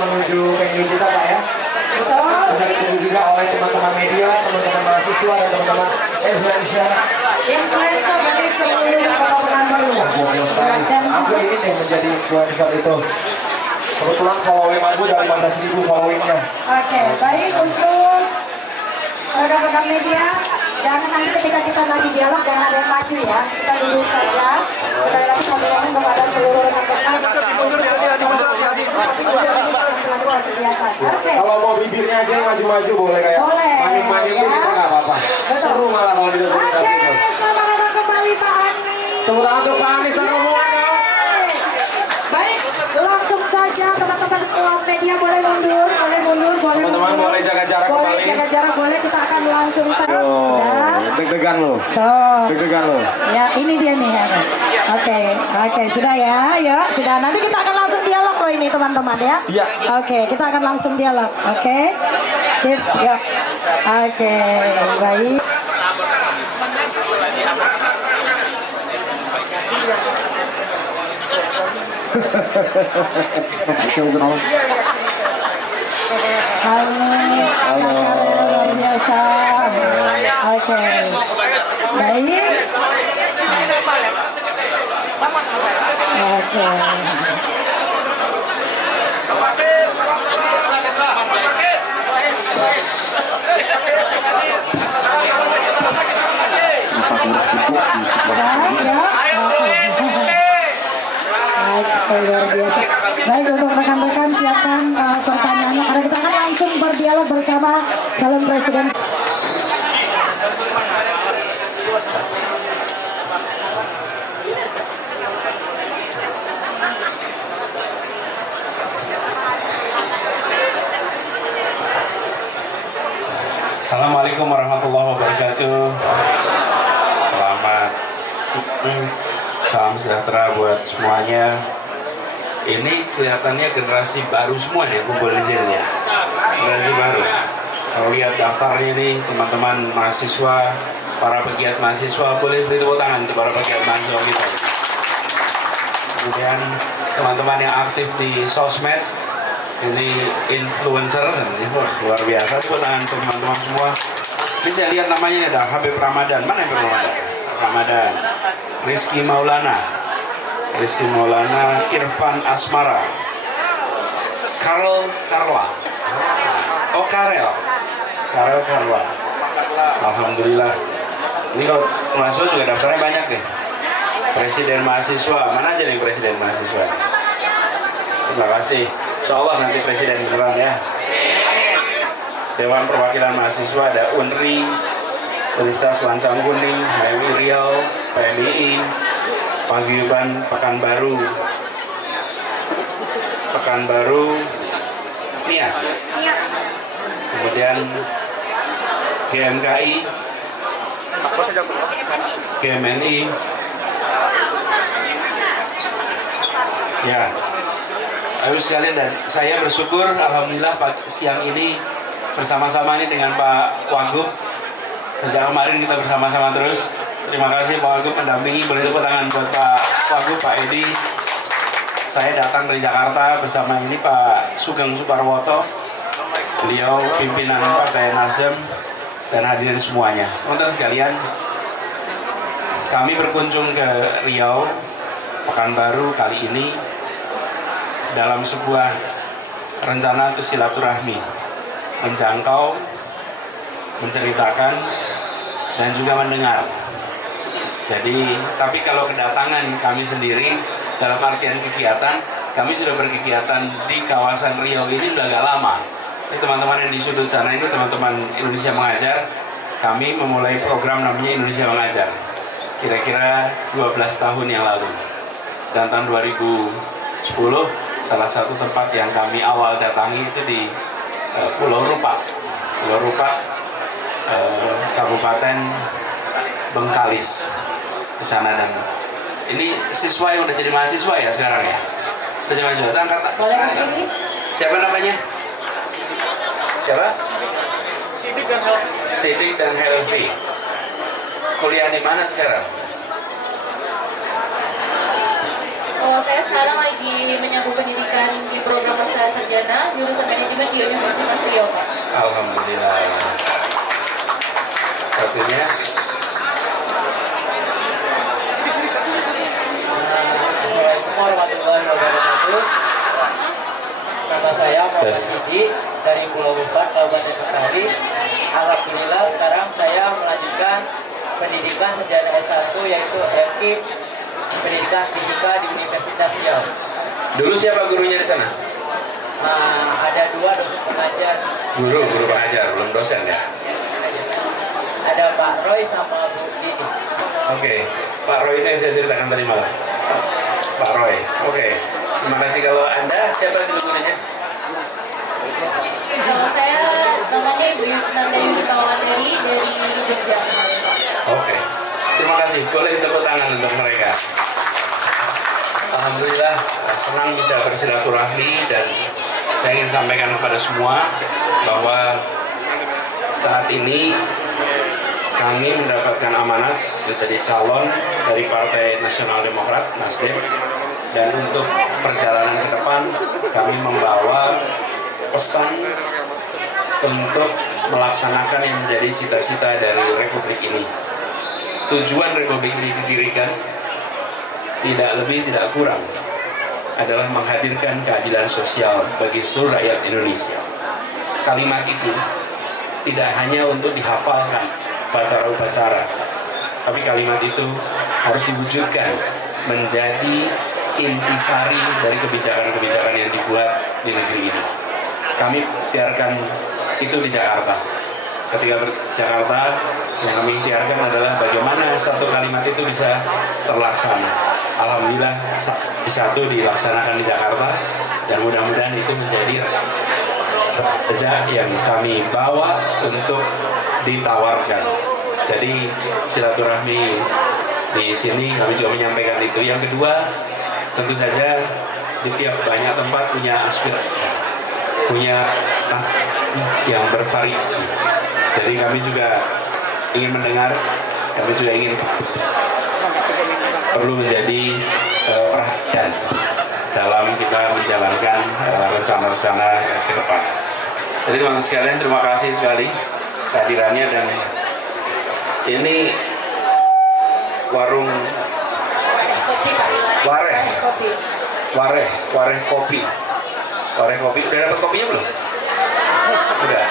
menuju venue kita Pak ya. Sudah ditunggu juga oleh teman-teman media, teman-teman mahasiswa dan teman-teman influencer. Influencer dari seluruh kota Pekanbaru. Gokil sekali. Aku ingin nih menjadi influencer itu. Kebetulan following aku udah 15.000 followingnya. Oke, baik untuk rekan-rekan media. Jangan nanti ketika kita lagi dialog jangan ada yang maju ya. Kita duduk saja. Sekali lagi kami mohon kepada seluruh rekan-rekan. Oke. Kalau mau bibirnya aja yang maju-maju boleh kayak Boleh, maning-maning ya. itu kita nggak apa-apa. Seru malah kalau di Oke, selamat datang kembali Pak Anies. Tepuk tangan untuk Pak Anies dan rombongannya. Baik, langsung saja teman-teman media boleh mundur, Teman-teman boleh jaga jarak boleh kembali. jaga jarak, boleh kita akan langsung saja. Sudah. Deg-degan lo. Tuh. Deg-degan lo. Ya, ini dia nih. Oke, sudah ya. Yuk, sudah. Nanti kita akan langsung dialog loh ini teman-teman ya. Iya. Oke, kita akan langsung dialog. Oke. Sip, yuk. Oke, baik. Coba Halo, luar biasa. Oke, baik. Oke. Luar biasa. Baik, untuk rekan-rekan siapkan pertanyaannya karena kita akan langsung berdialog bersama calon presiden. Assalamualaikum warahmatullahi wabarakatuh. Selamat siang, salam sejahtera buat semuanya. Ini kelihatannya generasi baru semua nih kumpul di sini ya. Generasi baru. Kalau lihat daftarnya nih teman-teman mahasiswa, para pegiat mahasiswa, boleh beri tepuk tangan untuk para pegiat mahasiswa kita. Kemudian teman-teman yang aktif di sosmed, ini influencer, wah, luar biasa. Tepuk tangan untuk teman-teman semua. Ini saya lihat namanya ini ada Habib Ramadan. Mana yang Ramadan? Ramadan. Rizky Maulana, Irfan Asmara, Karla, Karla. Alhamdulillah. Ini kalau mahasiswa juga daftarnya banyak nih. Presiden mahasiswa, mana aja nih presiden mahasiswa? Terima kasih. Insya Allah nanti presiden beneran ya. Dewan Perwakilan Mahasiswa ada UNRI, Universitas Lancang Kuning, HMI Riau, PMII, Paguyuban Pekanbaru, Nias, kemudian GMKI, GMNI, ya. Ayo sekalian, dan saya bersyukur alhamdulillah siang ini bersama-sama ini dengan Pak Wagub. Sejak kemarin kita bersama-sama terus. Terima kasih Pak Wagub mendampingi. Boleh tepuk tangan buat Pak Wagub, Pak Edi. Saya datang dari Jakarta bersama ini Pak Sugeng Suparwoto. Beliau pimpinan Partai Nasdem dan hadirin semuanya. Teman-teman sekalian, kami berkunjung ke Riau, Pekanbaru kali ini dalam sebuah rencana itu silaturahmi, menjangkau, menceritakan, dan juga mendengar. Jadi, tapi kalau kedatangan kami sendiri dalam artian kegiatan, kami sudah berkegiatan di kawasan Riau ini sudah agak lama. Ini teman-teman yang di sudut sana ini teman-teman Indonesia Mengajar. Kami memulai program namanya Indonesia Mengajar. Kira-kira 12 tahun yang lalu. Dan tahun 2010, salah satu tempat yang kami awal datangi itu di Pulau Rupak, Kabupaten Bengkalis di sana. Dan ini siswa yang udah jadi mahasiswa ya sekarang ya, udah jadi mahasiswa. Angkat. Boleh ini? Siapa namanya? Siapa? Sidik dan Helvi. Kuliah di mana sekarang? Kalau saya sekarang lagi menyambung pendidikan di program Master Sarjana jurusan manajemen di Universitas Riau, Pak. Alhamdulillah. Satunya Assalamualaikum warahmatullahi wabarakatuh. Nama saya Muhammad Sidi dari Pulau Bupat, Kabupaten Betawi. Alhamdulillah sekarang saya melanjutkan pendidikan sarjana S1 yaitu FI Pendidikan Fisika di Universitas Riau. dulu siapa gurunya di sana? Ada 2 dosen pengajar. Guru pengajar, belum dosen ya? Ada Pak Roy sama Bu Dini. Oke, Pak Roy ini yang saya ceritakan tadi malam. Pak Roy, oke. Terima kasih. Kalau Anda, siapa dulu gurunya? Kalau saya namanya Ibu Nanda Yudi Kawandari dari Jogja, Pak. Oke, terima kasih. Boleh tepuk tangan untuk mereka. Alhamdulillah, senang bisa bersilaturahmi dan saya ingin sampaikan kepada semua bahwa saat ini kami mendapatkan amanat menjadi calon dari Partai Nasional Demokrat Nasdem, dan untuk perjalanan ke depan kami membawa pesan untuk melaksanakan yang menjadi cita-cita dari Republik ini. Tujuan Republik ini didirikan tidak lebih tidak kurang adalah menghadirkan keadilan sosial bagi seluruh rakyat Indonesia. Kalimat itu tidak hanya untuk dihafalkan upacara-upacara, tapi kalimat itu harus diwujudkan menjadi intisari dari kebijakan-kebijakan yang dibuat di negeri ini. Kami ikhtiarkan itu di Jakarta. Ketika Jakarta, yang kami ikhtiarkan adalah bagaimana satu kalimat itu bisa terlaksana. Alhamdulillah satu dilaksanakan di Jakarta, dan mudah-mudahan itu menjadi kerja yang kami bawa untuk ditawarkan. Jadi silaturahmi di sini kami juga menyampaikan itu. Yang kedua, tentu saja di tiap banyak tempat punya aspirasi, punya yang bervariasi. Jadi kami juga ingin mendengar, kami juga ingin perlu menjadi perhatian dalam kita menjalankan rencana-rencana ke depan. Jadi teman-teman sekalian, terima kasih sekali kehadirannya. Dan ini warung Wareh kopi. Udah dapat kopinya belum? Udah.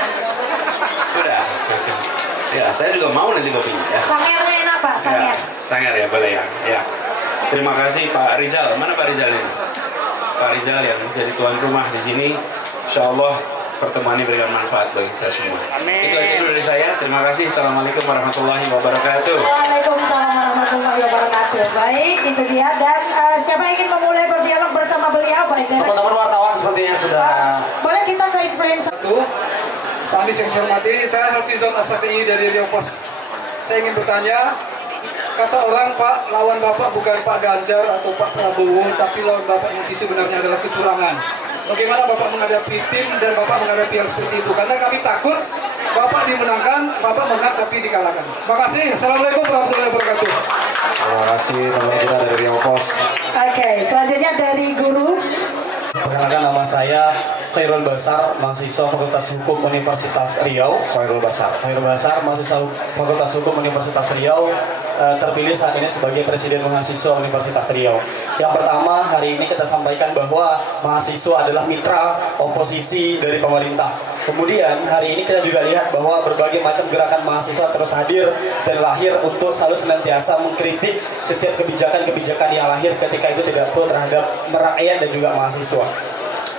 Ya, saya juga mau nanti kopinya ya. Sangernya enak Pak, sanger. Sanger ya, boleh ya. Ya. Terima kasih Pak Rizal. Mana Pak Rizal ini? Pak Rizal yang menjadi tuan rumah di sini. Insya Allah pertemuan ini berikan manfaat bagi kita semua. Amin. Itu aja dulu dari saya. Terima kasih. Assalamualaikum warahmatullahi wabarakatuh. Waalaikumsalam warahmatullahi wabarakatuh. Baik, itu dia. Dan siapa yang ingin memulai berdialog bersama beliau? Baik, Teman-teman wartawan sepertinya sudah. boleh kita ke influencer. Pak Anies yang saya hormati, saya Hafizon As-Safi'i dari Riau Pos. Saya ingin bertanya, kata orang Pak, lawan Bapak bukan Pak Ganjar atau Pak Prabowo, tapi lawan Bapak yang sebenarnya adalah kecurangan. Bagaimana Bapak menghadapi tim dan Bapak menghadapi hal seperti itu? Karena kami takut Bapak dimenangkan, Bapak menang tapi dikalahkan. Terima kasih. Assalamualaikum warahmatullahi wabarakatuh. Terima kasih teman kita dari Riau Pos. Oke, selanjutnya dari guru. Perkenalkan, nama saya Khairul Basar, mahasiswa Fakultas Hukum Universitas Riau. Khairul Basar, mahasiswa Fakultas Hukum Universitas Riau, terpilih saat ini sebagai Presiden Mahasiswa Universitas Riau. Yang pertama, hari ini kita sampaikan bahwa mahasiswa adalah mitra oposisi dari pemerintah. Kemudian hari ini kita juga lihat bahwa berbagai macam gerakan mahasiswa terus hadir dan lahir untuk selalu senantiasa mengkritik setiap kebijakan-kebijakan yang lahir ketika itu tidak pro terhadap rakyat dan juga mahasiswa.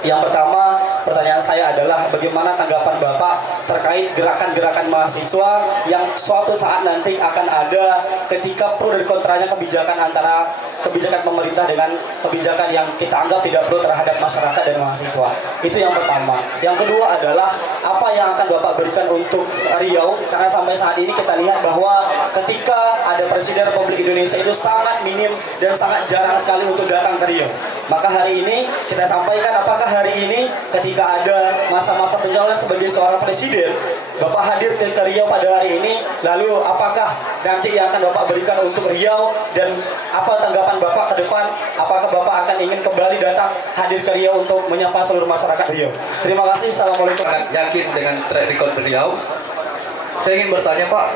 Yang pertama, pertanyaan saya adalah bagaimana tanggapan Bapak terkait gerakan-gerakan mahasiswa yang suatu saat nanti akan ada ketika pro dan kontranya kebijakan antara kebijakan pemerintah dengan kebijakan yang kita anggap tidak pro terhadap masyarakat dan mahasiswa. Itu yang pertama. Yang kedua adalah apa yang akan Bapak berikan untuk Riau, karena sampai saat ini kita lihat bahwa ketika ada Presiden Republik Indonesia itu sangat minim dan sangat jarang sekali untuk datang ke Riau. Maka hari ini kita sampaikan, apakah hari ini ketika ada masa-masa pencalonan sebagai seorang presiden, Bapak hadir ke Riau pada hari ini, lalu apakah nanti yang akan Bapak berikan untuk Riau, dan apa tanggapan Bapak ke depan? Apakah Bapak akan ingin kembali datang hadir ke Riau untuk menyapa seluruh masyarakat Riau? Terima kasih. Assalamualaikum. Sangat yakin dengan track record Riau. Saya ingin bertanya Pak,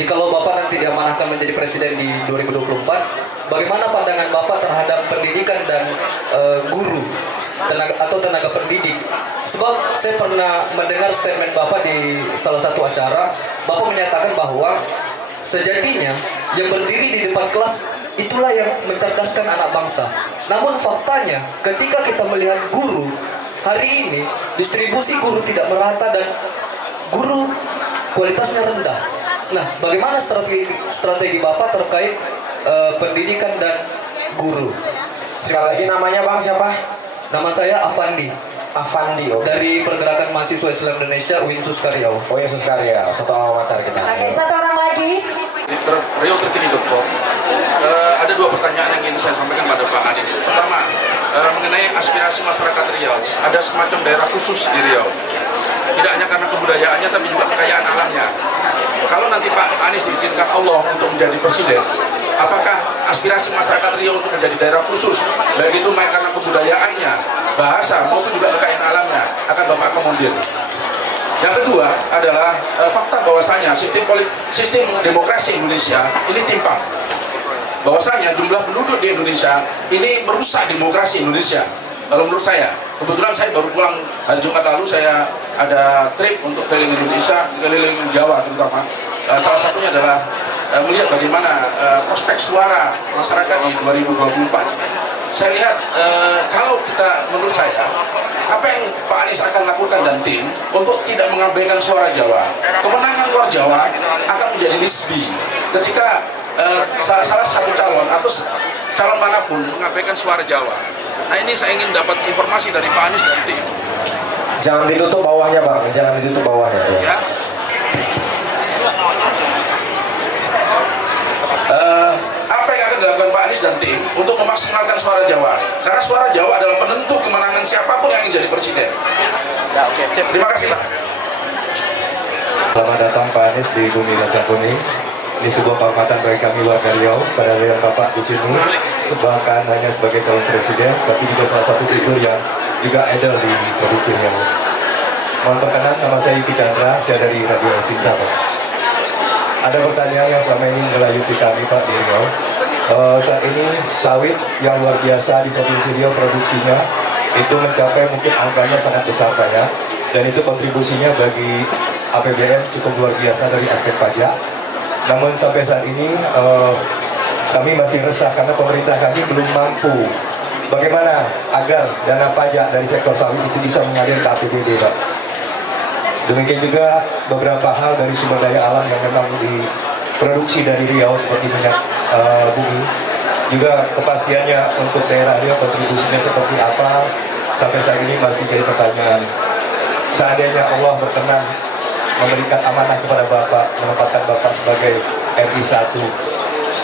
jikalau Bapak nanti diamanahkan menjadi presiden di 2024, bagaimana pandangan Bapak terhadap pendidikan dan guru tenaga pendidik? Sebab saya pernah mendengar statement Bapak di salah satu acara, Bapak menyatakan bahwa sejatinya yang berdiri di depan kelas itulah yang mencerdaskan anak bangsa. Namun faktanya ketika kita melihat guru hari ini, distribusi guru tidak merata dan guru kualitasnya rendah. Nah, bagaimana strategi Bapak terkait pendidikan dan guru? Sekali lagi namanya Bang siapa? Nama saya Afandi. Afandi, oke. Dari Pergerakan Mahasiswa Islam Indonesia Winsus Karyau. Oh ya, Suskarya, satu alma mater kita. Oke, satu orang lagi. Riau terkini Dokter. Ada dua pertanyaan yang ingin saya sampaikan pada Pak Anies. Pertama, mengenai aspirasi masyarakat Riau. Ada semacam daerah khusus di Riau. Tidak hanya karena kebudayaannya, tapi juga kekayaan alamnya. Kalau nanti Pak Anies diizinkan Allah untuk menjadi presiden, apakah aspirasi masyarakat Riau untuk menjadi daerah khusus, baik itu baik karena kebudayaannya, bahasa maupun juga kekayaan alamnya, akan Bapak akomodir? Yang kedua adalah fakta bahwasanya sistem demokrasi Indonesia ini timpang. Bahwasanya jumlah penduduk di Indonesia ini merusak demokrasi Indonesia. Kalau menurut saya, kebetulan saya baru pulang hari Jumat lalu, saya ada trip untuk keliling Indonesia, keliling Jawa terutama. Salah satunya adalah melihat bagaimana prospek suara masyarakat di 2024. Saya lihat kalau kita, menurut saya, apa yang Pak Anies akan lakukan dan tim untuk tidak mengabaikan suara Jawa. Kemenangan luar Jawa akan menjadi nisbi ketika salah satu calon atau calon manapun mengabaikan suara Jawa. Nah, ini saya ingin dapat informasi dari Pak Anies dan tim. Jangan ditutup bawahnya Bang, jangan ditutup bawahnya. Ya. Apa yang akan dilakukan Pak Anies dan tim untuk memaksimalkan suara Jawa? Karena suara Jawa adalah penentu kemenangan siapapun yang ingin jadi presiden. Terima kasih Pak. Selamat datang Pak Anies di Bumi Raja Kuning. Ini sebuah kehormatan bagi kami warga Riau pada lihat Bapak di sini, bukan hanya sebagai calon presiden, tapi juga salah satu figur yang juga idol di Provinsi Riau. Mohon perkenan, nama saya Yuki Chandra, saya dari Radio Sinta, Pak. Ada pertanyaan yang selama ini melayuti kami Pak di Riau. Saat ini sawit yang luar biasa di Provinsi Riau produksinya itu mencapai mungkin angkanya sangat besar Pak ya, dan itu kontribusinya bagi APBN cukup luar biasa dari aspek pajak. Namun sampai saat ini kami masih resah karena pemerintah kami belum mampu bagaimana agar dana pajak dari sektor sawit itu bisa mengalir ke APBD Pak. Demikian juga beberapa hal dari sumber daya alam yang memang diproduksi dari Riau seperti minyak bumi. Juga kepastiannya untuk daerah Riau kontribusinya seperti apa sampai saat ini masih jadi pertanyaan. Seandainya Allah berkenan memberikan amanah kepada Bapak, menempatkan Bapak sebagai RI 1,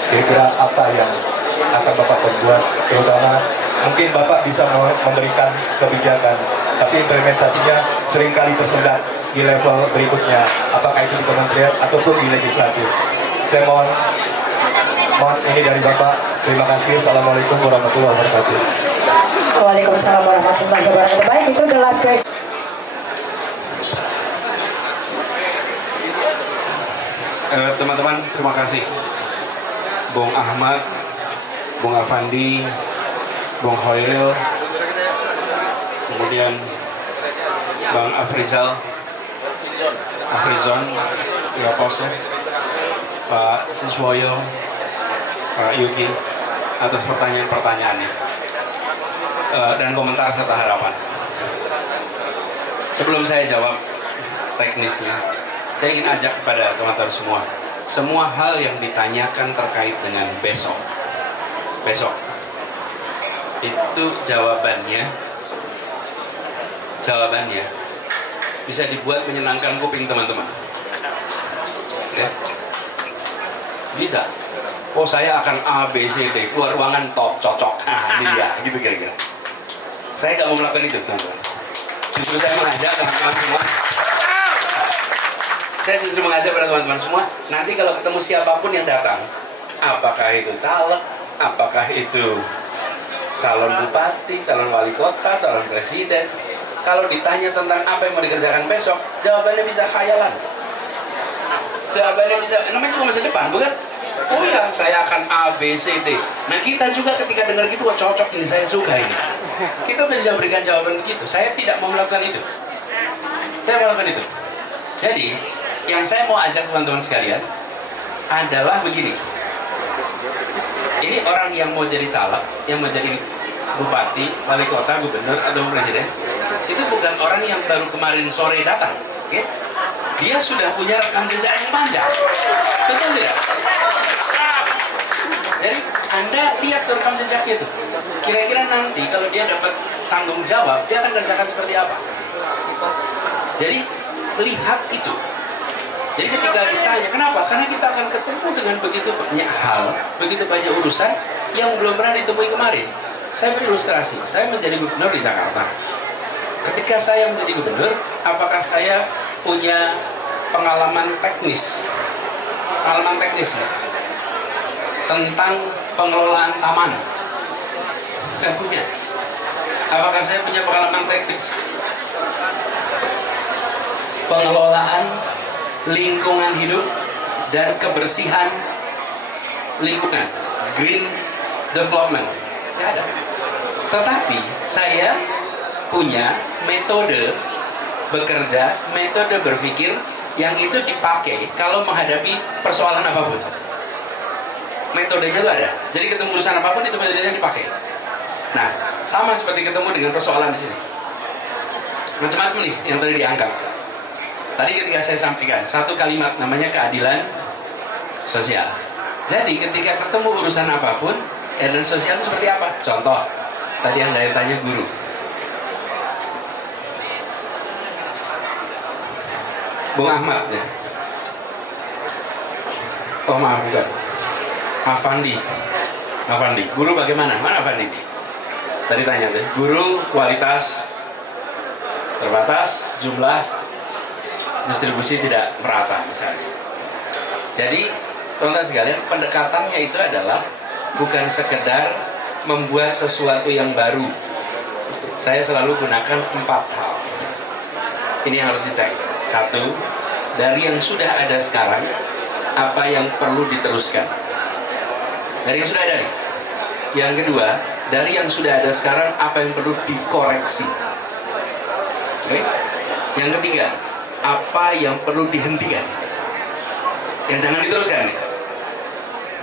kira-kira apa yang akan Bapak perbuat? Terutama mungkin Bapak bisa memberikan kebijakan, tapi implementasinya seringkali tersendat di level berikutnya, apakah itu di kementerian ataupun di legislatif. Saya mohon ini dari Bapak. Terima kasih. Assalamualaikum warahmatullahi wabarakatuh. Waalaikumsalam warahmatullahi wabarakatuh. Baik, itu the last question. Teman-teman, terima kasih. Bung Ahmad, Bung Afandi, Bung Hoiril, kemudian Bang Afrizon, ya Pos, Pak Siswoyo, Pak Yuki, atas pertanyaan-pertanyaannya dan komentar serta harapan. Sebelum saya jawab teknisnya, saya ingin ajak kepada teman-teman semua hal yang ditanyakan terkait dengan besok itu jawabannya bisa dibuat menyenangkan kuping teman-teman. Ya. Bisa. Oh, saya akan A, B, C, D, keluar ruangan top, cocok. Ini dia, gitu kira-kira. Saya nggak mau melakukan itu, teman-teman. Justru saya mengajak teman-teman semua Saya justru mengajak pada teman-teman semua, nanti kalau ketemu siapapun yang datang, apakah itu caleg, apakah itu calon bupati, calon wali kota, calon presiden, kalau ditanya tentang apa yang mau dikerjakan besok, jawabannya bisa khayalan. Jawabannya bisa, namanya juga masa depan, bukan? Oh ya, saya akan A, B, C, D. Nah kita juga ketika dengar gitu, wah cocok ini, saya suka ini. Kita bisa berikan jawaban begitu. Saya tidak mau melakukan itu. Saya melakukan itu. Jadi, yang saya mau ajak teman-teman sekalian adalah begini. Ini orang yang mau jadi caleg, yang mau jadi bupati, wali kota, gubernur, atau presiden, itu bukan orang yang baru kemarin sore datang. Ya? Dia sudah punya rekam jejak yang panjang. Betul tidak? Jadi Anda lihat rekam jejaknya itu. Kira-kira nanti kalau dia dapat tanggung jawab, dia akan kerjakan seperti apa? Jadi lihat itu. Jadi ketika ditanya, kenapa? Karena kita akan ketemu dengan begitu banyak hal, begitu banyak urusan yang belum pernah ditemui kemarin. Saya beri ilustrasi, saya menjadi gubernur di Jakarta. Ketika saya menjadi gubernur, apakah saya punya pengalaman teknis? Pengalaman teknis ya? Tentang pengelolaan taman? Tidak punya. Apakah saya punya pengalaman teknis? Pengelolaan lingkungan hidup dan kebersihan lingkungan, green development, tidak ada. Tetapi saya punya metode bekerja, metode berpikir yang itu dipakai kalau menghadapi persoalan apapun. Metodenya itu ada. Jadi ketemu urusan apapun itu metodenya dipakai. Nah, sama seperti ketemu dengan persoalan di sini. Macam-macam nih yang tadi diangkat. Tadi ketika saya sampaikan satu kalimat namanya keadilan sosial. Jadi ketika ketemu urusan apapun, keadilan sosial itu seperti apa? Contoh, tadi yang saya tanya guru. Bung Ahmad ya. Oh maaf bukan. Afandi. Guru bagaimana? Mana Afandi? Tadi tanya tuh. Guru kualitas terbatas, jumlah distribusi tidak merata misalnya. Jadi teman-teman sekalian, pendekatannya itu adalah bukan sekedar membuat sesuatu yang baru. Saya selalu gunakan 4 hal. Ini yang harus dicek. 1, dari yang sudah ada sekarang, apa yang perlu diteruskan. Dari yang sudah ada nih. Yang kedua, dari yang sudah ada sekarang, apa yang perlu dikoreksi. Oke? Yang ketiga, apa yang perlu dihentikan, yang jangan diteruskan nih.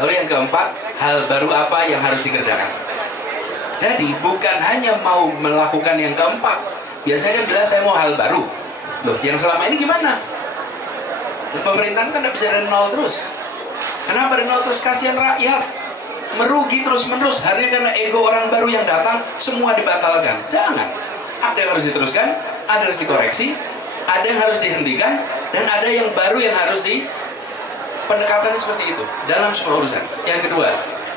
Lalu yang keempat, hal baru apa yang harus dikerjakan. Jadi bukan hanya mau melakukan yang keempat. Biasanya kan bilang saya mau hal baru. Loh, yang selama ini gimana? Pemerintahan kan tidak bisa dari nol terus. Kenapa dari nol terus? Kasihan rakyat, merugi terus menerus. Hanya karena ego orang baru yang datang, semua dibatalkan. Jangan. Ada yang harus diteruskan, ada yang harus dikoreksi, ada yang harus dihentikan, dan ada yang baru yang harus pendekatannya seperti itu dalam semua urusan. Yang kedua,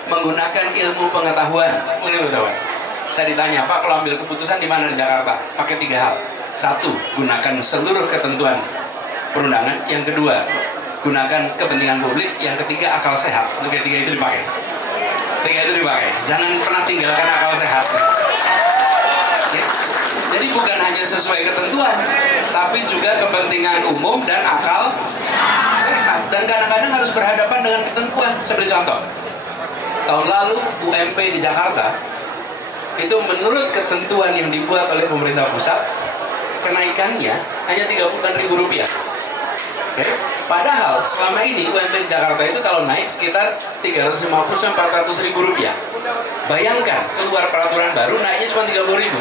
menggunakan ilmu pengetahuan. Saya ditanya, Pak, kalau ambil keputusan di mana di Jakarta? Pakai 3 hal. 1, gunakan seluruh ketentuan perundangan. Yang kedua, gunakan kepentingan publik. Yang ketiga, akal sehat. Untuk ketiga itu dipakai. Jangan pernah tinggalkan akal sehat. Ya. Jadi bukan hanya sesuai ketentuan, tapi juga kepentingan umum dan akal sehat. Dan kadang-kadang harus berhadapan dengan ketentuan. Seperti contoh, tahun lalu UMP di Jakarta itu menurut ketentuan yang dibuat oleh pemerintah pusat, kenaikannya hanya Rp38.000. Okay? Padahal selama ini UMP di Jakarta itu kalau naik sekitar Rp350-400.000. Bayangkan keluar peraturan baru naiknya cuma Rp30.000.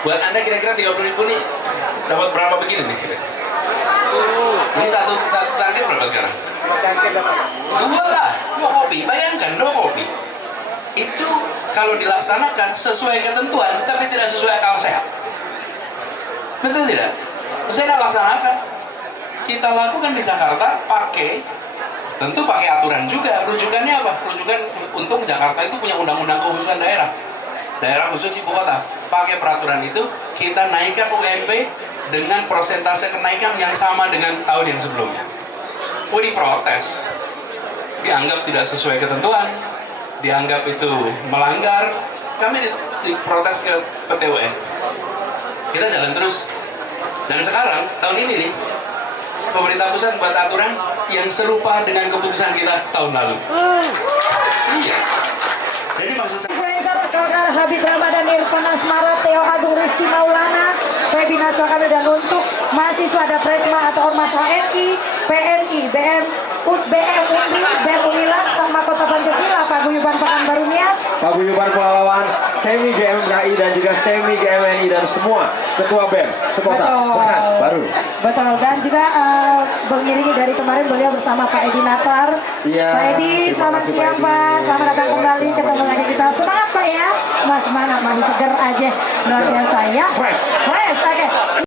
Buat Anda kira-kira 30.000 nih dapat berapa begini nih? Ini satu cangkir berapa sekarang? 2 lah, 2 kopi. Bayangkan 2 kopi. Itu kalau dilaksanakan sesuai ketentuan tapi tidak sesuai akal sehat. Betul tidak? Saya tidak laksanakan. Kita lakukan di Jakarta tentu pakai aturan juga. Rujukannya apa? Rujukan untuk Jakarta itu punya undang-undang kekhususan daerah khusus ibu kota. Pakai peraturan itu kita naikkan UMP dengan persentase kenaikan yang sama dengan tahun yang sebelumnya. Diprotes, dianggap tidak sesuai ketentuan, dianggap itu melanggar. Kami diprotes ke PT UN. Kita jalan terus. Dan sekarang tahun ini nih, pemerintah pusat buat aturan yang serupa dengan keputusan kita tahun lalu. Iya. Jadi maksud saya, Influencer Kakak Habib Ramadan, Irfan Asmara, Theo Agung, Rizky Maulana, Febi Naswa kami, dan untuk mahasiswa ada Presma atau Ormas HMI, PMI, BM, UNRI, BEM Unilag, sama Kota Pancasila, Paguyuban Pekanbaru Nias, Paguyuban Pelalawan, Semi GMKI dan juga Semi GMNI dan semua ketua BEM sekota Pekanbaru. Betul, dan juga mengiringi dari kemarin beliau bersama Pak Edi Natar. Iya, Pak Edi, terima selamat kasih, siang Pak Edi. Pak, selamat datang kembali, Selamat ketemu pagi. lagi kita. Semangat Pak ya, Mas, semangat, masih seger aja, luar biasa ya. Fresh. Fresh, oke.